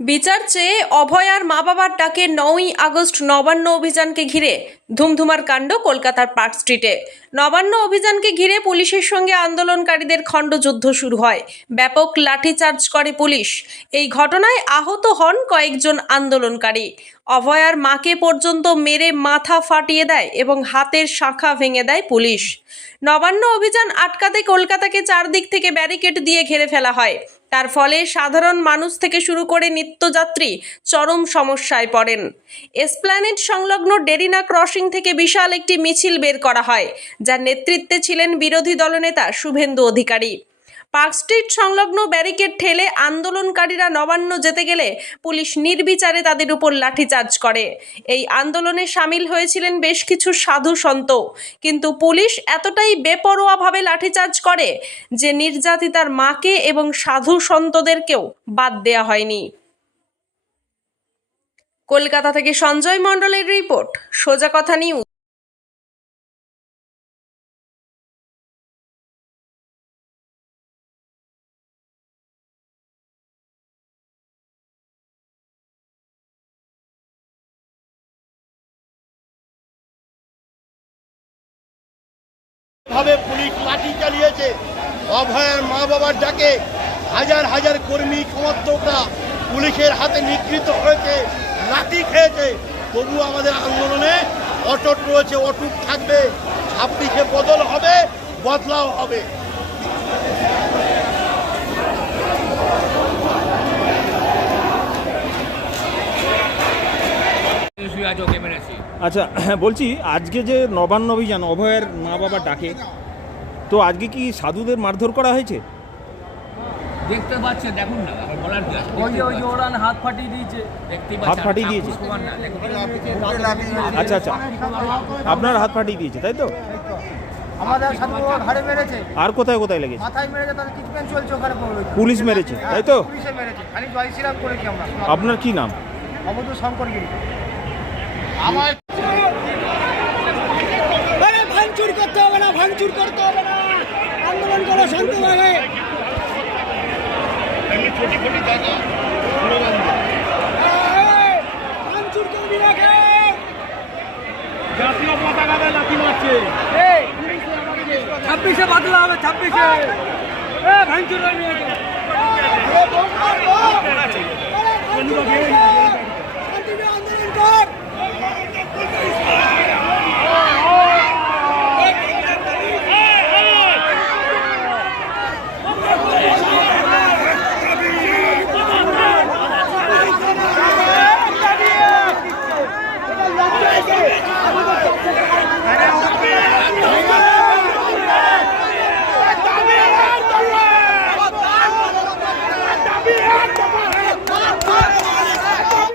বিচার চেয়ে অভয়ার মা বাবার ডাকে নয়ই আগস্ট নবান্ন অভিযানকে ঘিরে ধুমধুমার কাণ্ড কলকাতার পার্ক স্ট্রিটে। নবান্ন অভিযানকে ঘিরে পুলিশের সঙ্গে আন্দোলনকারীদের খণ্ডযুদ্ধ শুরু হয়। ব্যাপক লাঠিচার্জ করে পুলিশ। এই ঘটনায় আহত হন কয়েকজন আন্দোলনকারী। অভয়ার মাকে পর্যন্ত মেরে মাথা ফাটিয়ে দেয় এবং হাতের শাখা ভেঙে দেয় পুলিশ। নবান্ন অভিযান আটকাতে কলকাতাকে চারদিক থেকে ব্যারিকেড দিয়ে ঘিরে ফেলা হয়। তার ফলে সাধারণ মানুষ থেকে শুরু করে নিত্যযাত্রী চরম সমস্যায় পড়েন। এসপ্ল্যানেট সংলগ্ন ডেরিনা ক্রসিং থেকে বিশাল একটি মিছিল বের করা হয়, যার নেতৃত্বে ছিলেন বিরোধী দলনেতা শুভেন্দু অধিকারী। পার্ক স্ট্রিট সংলগ্ন ব্যারিকেড ঠেলে আন্দোলনকারীরা নবান্ন যেতে গেলে পুলিশ নির্বিচারে তাদের উপর লাঠিচার্জ করে। এই আন্দোলনে সামিল হয়েছিলেন বেশ কিছু সাধু সন্ত। কিন্তু পুলিশ এতটাই বেপরোয়াভাবে লাঠিচার্জ করে যে নির্যাতিতার মাকে এবং সাধু সন্তদেরকেও বাদ দেয়া হয়নি। কলকাতা থেকে সঞ্জয় মণ্ডলের রিপোর্ট, সোজা কথা নিউজ। ভাবে পুলিশ লাঠি চালিয়েছে। অভয়ের মা বাবার ডাকে হাজার হাজার কর্মী, সমর্থকরা পুলিশের হাতে নিগৃহীত হয়েছে, লাঠি খেয়েছে। তবু আমাদের আন্দোলনে অটট রয়েছে, অটুট থাকবে। ছাব্বিশে বদল হবে, বদলাও হবে। মেরেছি আচ্ছা হ্যাঁ বলছি আজকে যে নবান্ন অভিযান অভয়ের মা বাবা ডাকে তো আজকে কি সাধুদের মারধর করা হয়েছে? দেখতে পাচ্ছেন দেখুন না বলার কি ওই যে ওই যে ওরা হাত ফাটিয়ে দিয়েছে। হাত ফাটিয়ে দিয়েছে? আচ্ছা আচ্ছা। আপনার হাত ফাটিয়ে দিয়েছে তাই তো? আমাদের সাথে ও ঘাড়ে মেরেছে। আর কোথায় কোথায় লেগেছে? মাথায় মেরেছে তার ট্রিটমেন্ট চলছে ওখানে পুলিশ মেরেছে তাই তো? পুলিশে মেরেছে। খালি জয় শ্রীরাম করেছি আমরা। আপনার কি নাম? অবধূ শঙ্কর গিরি। আমার আরে ভাঙচুর করতে হবে না ভাঙচুর করতে হবে না আন্দোলন করো শান্তভাবে করবি ছাব্বিশে বাদলা হবে ছাব্বিশে ভাঙচুর আরে